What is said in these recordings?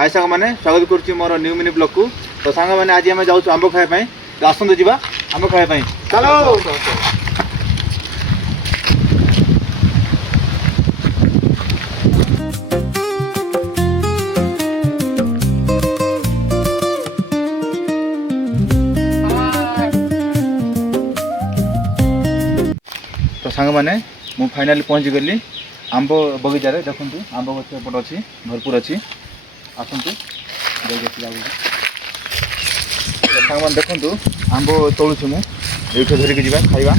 हाय सांग मैंने स्वागत करुच्ची मोर न्यू मिनी ब्लॉग को। तो सांग मैंने आज आम जाऊँ आंब खावाई तो आसतु जा आंब खावाई चलो। तो सांग मैंने मु फाइनाली पहुँची गली आंब बगीचार। देखु आंब गछ एपट अच्छी भरपूर अच्छी आसतु सांग मैंने देखु आंब तोलुची मुझे धरिकी जा खाइबा।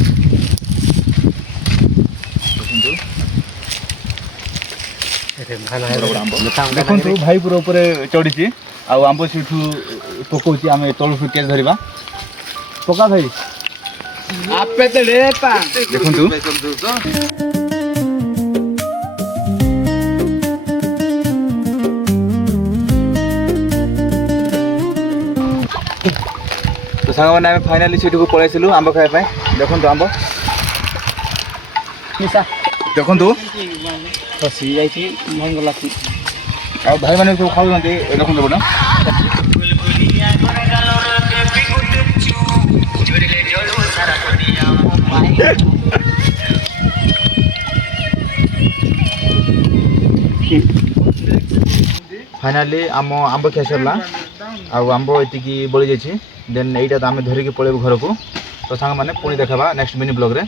देखु भाई पूरा ऊपर चढ़ी आंब से पकाऊँ आम तलु केस धरवा पका भाई देखु। तो सांग मैंने फाइनाली सीट को पलैलु आंब खावाई। देखु आंब देखु भाई मैंने सब खाऊ देखो बड़ा फाइनाली आम आंब खाई सरला आंब ये बड़ी जाइए देन यहीटा तो आम धरिकी पलैबू घर को। तो सांग मैंने पुणी देखा नेक्स्ट मिनी ब्लॉग रे।